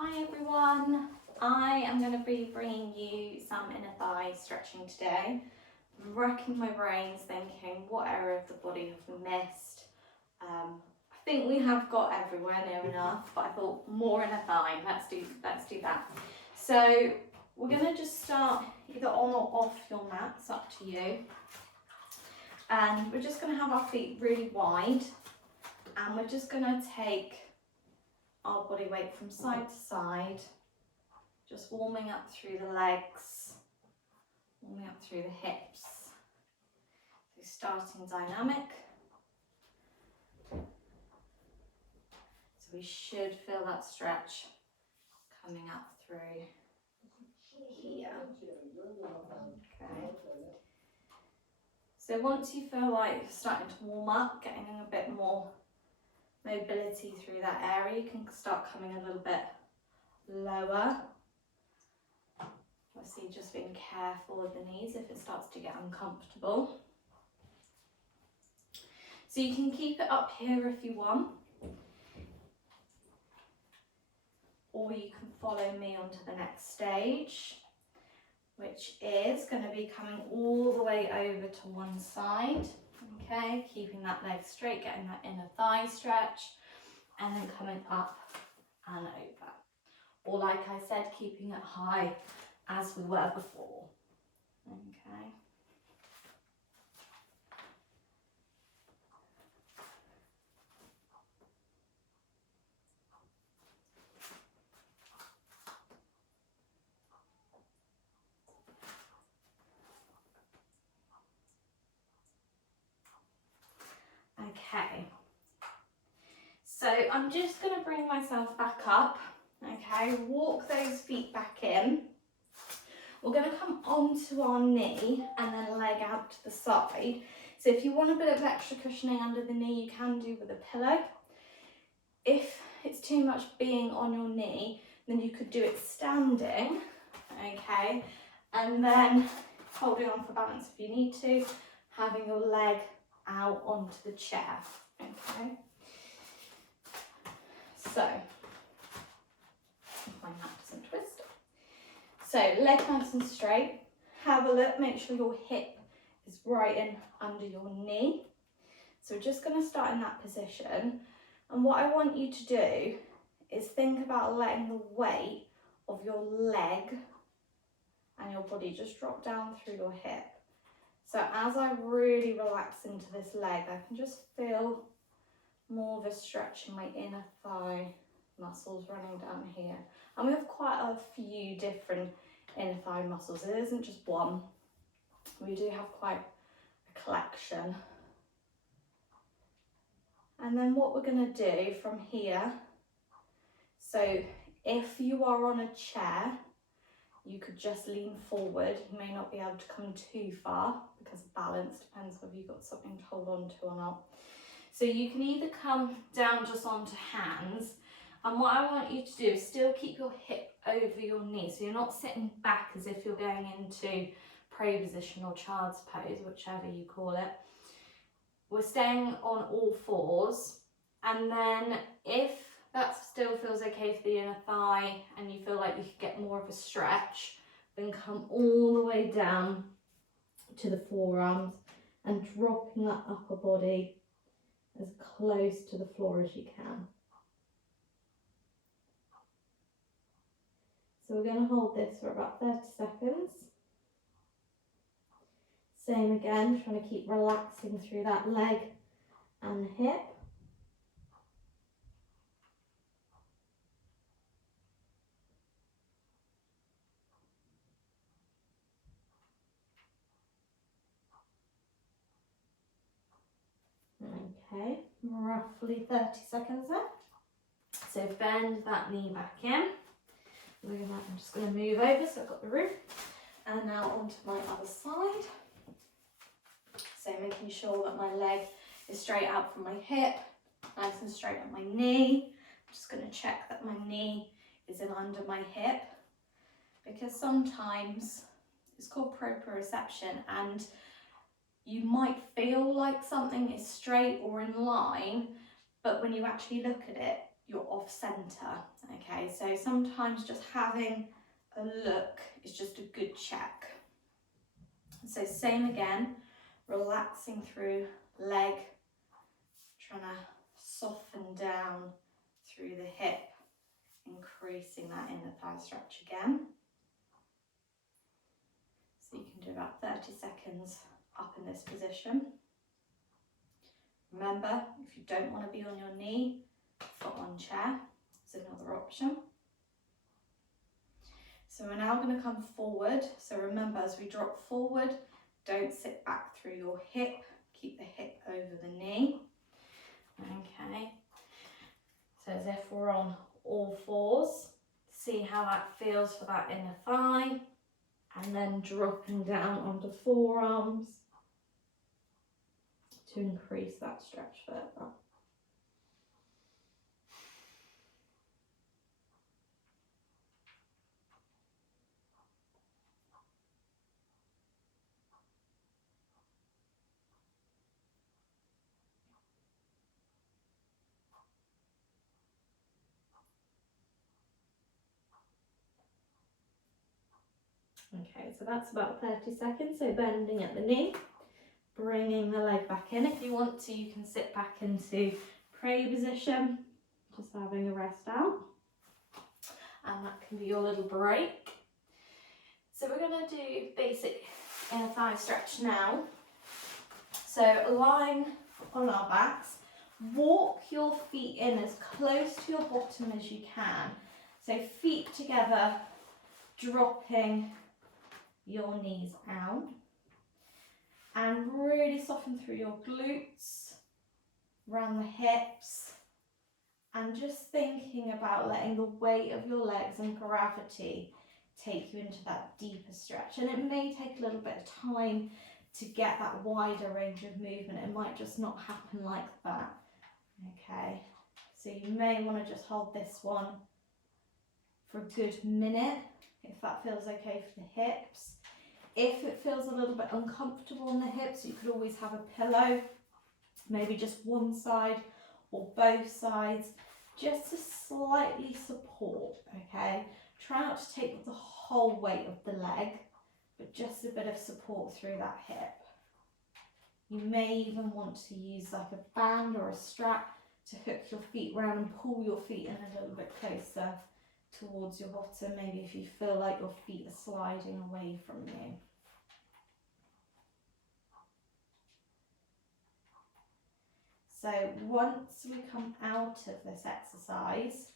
Hi everyone, I am going to be bringing you some inner thigh stretching today. I'm racking my brains thinking what area of the body have we missed. I think we have got everywhere near enough, but I thought more inner thigh, let's do that. So we're going to just start either on or off your mat, it's up to you. And we're just going to have our feet really wide and we're just going to take our body weight from side to side, just warming up through the legs, warming up through the hips. So starting dynamic. So we should feel that stretch coming up through here. Okay. So once you feel like you're starting to warm up, getting a bit more mobility through that area, you can start coming a little bit lower. Obviously just being careful with the knees if it starts to get uncomfortable. So you can keep it up here if you want, or you can follow me onto the next stage, which is going to be coming all the way over to one side, okay, keeping that leg straight, getting that inner thigh stretch, and then coming up and over. Or like I said, keeping it high as we were before, okay. Okay, so I'm just going to bring myself back up, okay, walk those feet back in. We're going to come onto our knee and then leg out to the side. So if you want a bit of extra cushioning under the knee, you can do with a pillow. If it's too much being on your knee, then you could do it standing, okay, and then holding on for balance if you need to, having your leg out onto the chair, okay. So, my mat doesn't twist. So, leg nice and straight. Have a look, make sure your hip is right in under your knee. So we're just going to start in that position. And what I want you to do is think about letting the weight of your leg and your body just drop down through your hip. So as I really relax into this leg, I can just feel more of a stretch in my inner thigh muscles running down here. And we have quite a few different inner thigh muscles. It isn't just one. We do have quite a collection. And then what we're going to do from here, so if you are on a chair, you could just lean forward. You may not be able to come too far because of balance, depends whether you've got something to hold on to or not. So you can either come down just onto hands, and what I want you to do is still keep your hip over your knee, so you're not sitting back as if you're going into prayer position or child's pose, whichever you call it. We're staying on all fours, and then if that still feels okay for the inner thigh and you feel like you could get more of a stretch, then come all the way down to the forearms and dropping that upper body as close to the floor as you can. So we're going to hold this for about 30 seconds. Same again, trying to keep relaxing through that leg and hip. Okay, roughly 30 seconds there. So bend that knee back in. I'm just going to move over so I've got the room. And now onto my other side. So making sure that my leg is straight out from my hip, nice and straight at my knee. I'm just going to check that my knee is in under my hip, because sometimes it's called proprioception and you might feel like something is straight or in line, but when you actually look at it, you're off center, okay? Okay, so sometimes just having a look is just a good check. So same again, relaxing through leg, trying to soften down through the hip, increasing that inner thigh stretch again. So you can do about 30 seconds up in this position. Remember, if you don't want to be on your knee, foot on chair is another option. So we're now going to come forward. So remember, as we drop forward, don't sit back through your hip. Keep the hip over the knee. Okay. So as if we're on all fours. See how that feels for that inner thigh. And then dropping down onto forearms to increase that stretch further. Okay, so that's about 30 seconds, so bending at the knee, bringing the leg back in. If you want to, you can sit back into prayer position, just having a rest out. And that can be your little break. So we're going to do basic inner thigh stretch now. So lying on our backs, walk your feet in as close to your bottom as you can. So feet together, dropping your knees out, and really soften through your glutes, around the hips, and just thinking about letting the weight of your legs and gravity take you into that deeper stretch. And it may take a little bit of time to get that wider range of movement. It might just not happen like that. Okay, so you may want to just hold this one for a good minute, if that feels okay for the hips. If it feels a little bit uncomfortable in the hips, you could always have a pillow, maybe just one side or both sides, just to slightly support, okay? Try not to take the whole weight of the leg, but just a bit of support through that hip. You may even want to use like a band or a strap to hook your feet round and pull your feet in a little bit closer towards your bottom, maybe if you feel like your feet are sliding away from you. So once we come out of this exercise,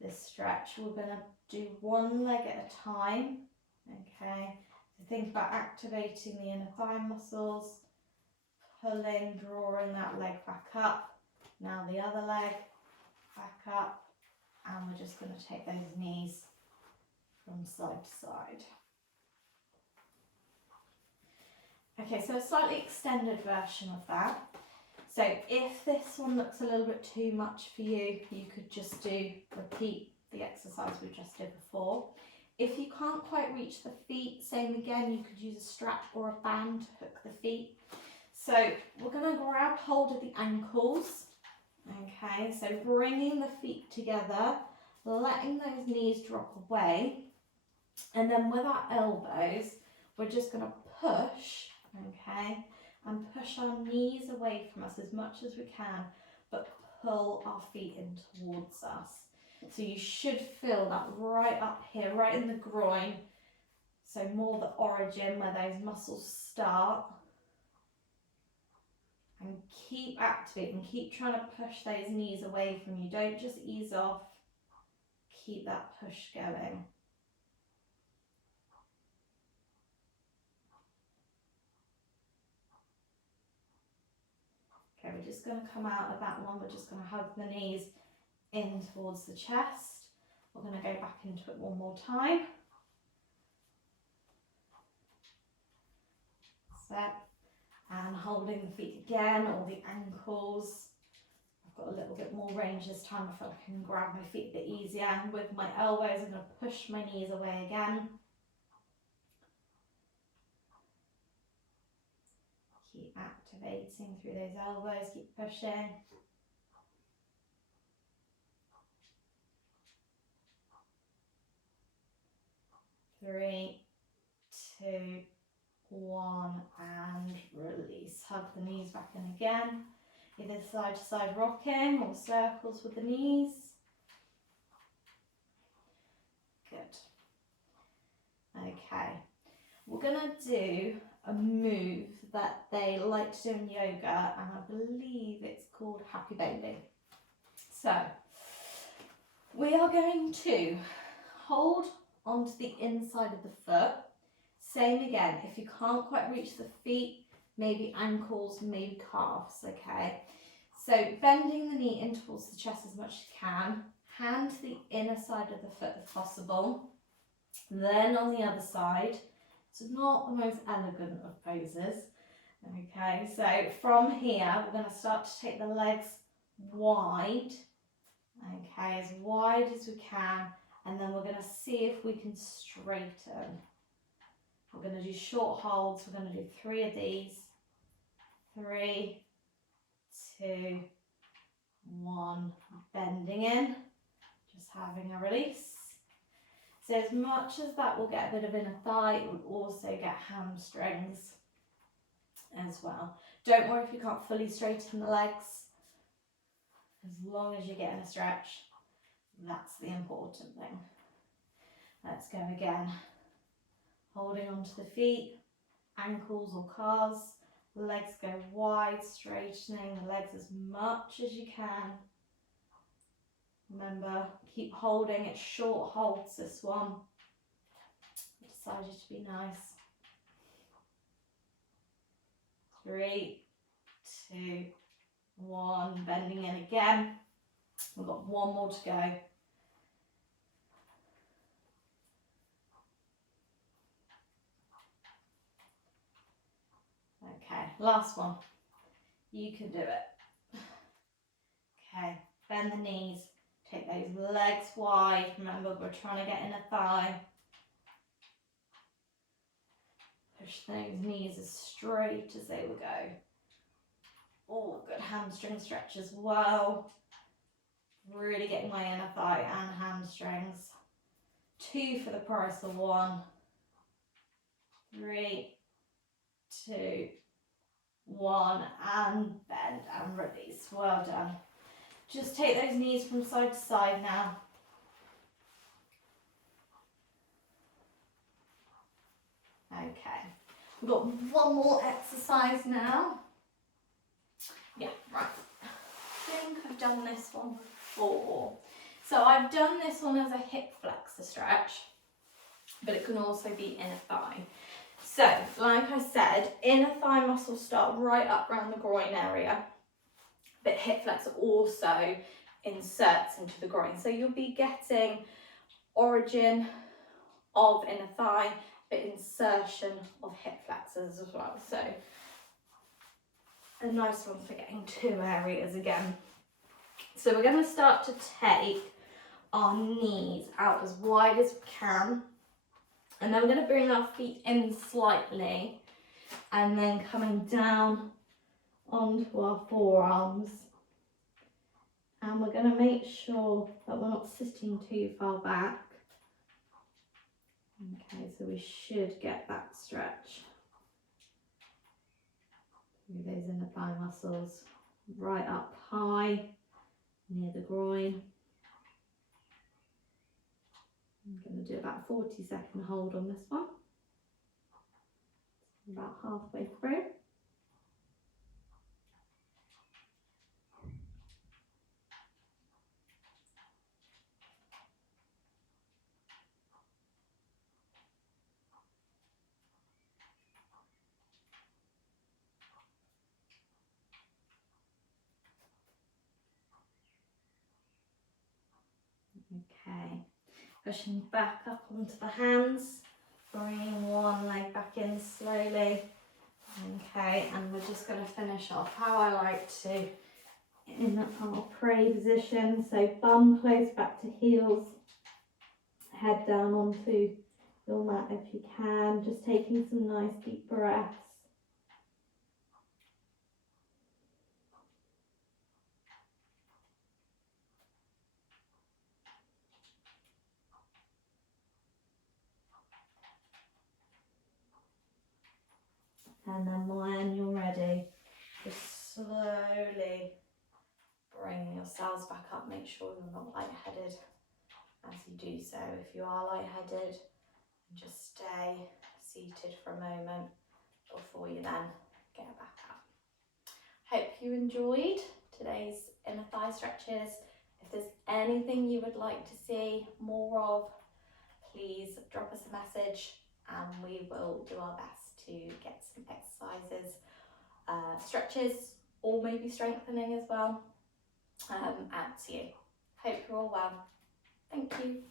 this stretch, we're going to do one leg at a time, okay? So think about activating the inner thigh muscles, pulling, drawing that leg back up. Now the other leg, back up, and we're just going to take those knees from side to side. Okay, so a slightly extended version of that. So if this one looks a little bit too much for you, you could just repeat the exercise we just did before. If you can't quite reach the feet, same again, you could use a strap or a band to hook the feet. So we're going to grab hold of the ankles, okay, so bringing the feet together, letting those knees drop away, and then with our elbows, we're just going to push, okay, and push our knees away from us as much as we can, but pull our feet in towards us. So you should feel that right up here, right in the groin, so more the origin where those muscles start. And keep activating, keep trying to push those knees away from you. Don't just ease off, keep that push going. Okay, we're just going to come out of that one. We're just going to hug the knees in towards the chest. We're going to go back into it one more time. So, and holding the feet again, or the ankles. I've got a little bit more range this time. I feel like I can grab my feet a bit easier. And with my elbows, I'm going to push my knees away again. Keep activating through those elbows, keep pushing. 3, 2, 1, and release. Hug the knees back in again. Either side to side rocking or circles with the knees. Good. Okay, we're gonna do a move that they like to do in yoga, and I believe it's called Happy Baby. So we are going to hold onto the inside of the foot. Same again, if you can't quite reach the feet, maybe ankles, maybe calves, okay? So bending the knee in towards the chest as much as you can, hand to the inner side of the foot if possible, then on the other side. It's not the most elegant of poses, okay? So from here, we're going to start to take the legs wide, okay, as wide as we can, and then we're going to see if we can straighten. We're going to do short holds. We're going to do 3 of these. 3, 2, 1. Bending in, just having a release. So as much as that will get a bit of inner thigh, it will also get hamstrings as well. Don't worry if you can't fully straighten the legs. As long as you're getting a stretch, that's the important thing. Let's go again. Holding onto the feet, ankles or calves, legs go wide, straightening the legs as much as you can. Remember, keep holding, it's short holds this one. I decided to be nice. 3, 2, 1, bending in again. We've got 1 more to go. Okay, last one. You can do it. Okay, bend the knees, take those legs wide. Remember, we're trying to get in a thigh. Push those knees as straight as they will go. Oh, good hamstring stretch as well. Really getting my inner thigh and hamstrings. 2 for the price of 1. 3, 2, 1, and bend and release. Well done. Just take those knees from side to side now. Okay, we've got 1 more exercise now. Yeah, right. I think I've done this one before. So I've done this one as a hip flexor stretch, but it can also be inner thigh. So, like I said, inner thigh muscles start right up around the groin area, but hip flexor also inserts into the groin. So you'll be getting origin of inner thigh, but insertion of hip flexors as well. So a nice one for getting 2 areas again. So we're going to start to take our knees out as wide as we can, and then we're going to bring our feet in slightly, and then coming down onto our forearms, and we're going to make sure that we're not sitting too far back. Okay, so we should get that stretch through those inner thigh muscles, right up high near the groin. I'm going to do about a 40-second hold on this one. About halfway through. Okay, pushing back up onto the hands, bringing 1 leg back in slowly. Okay, and we're just going to finish off how I like to in our pray position. So bum close back to heels, head down onto your mat if you can, just taking some nice deep breaths. And then when you're ready, just slowly bring yourselves back up. Make sure you're not lightheaded as you do so. If you are lightheaded, just stay seated for a moment before you then get back up. Hope you enjoyed today's inner thigh stretches. If there's anything you would like to see more of, please drop us a message and we will do our best to get some exercises, stretches, or maybe strengthening as well, out to you. Hope you're all well. Thank you.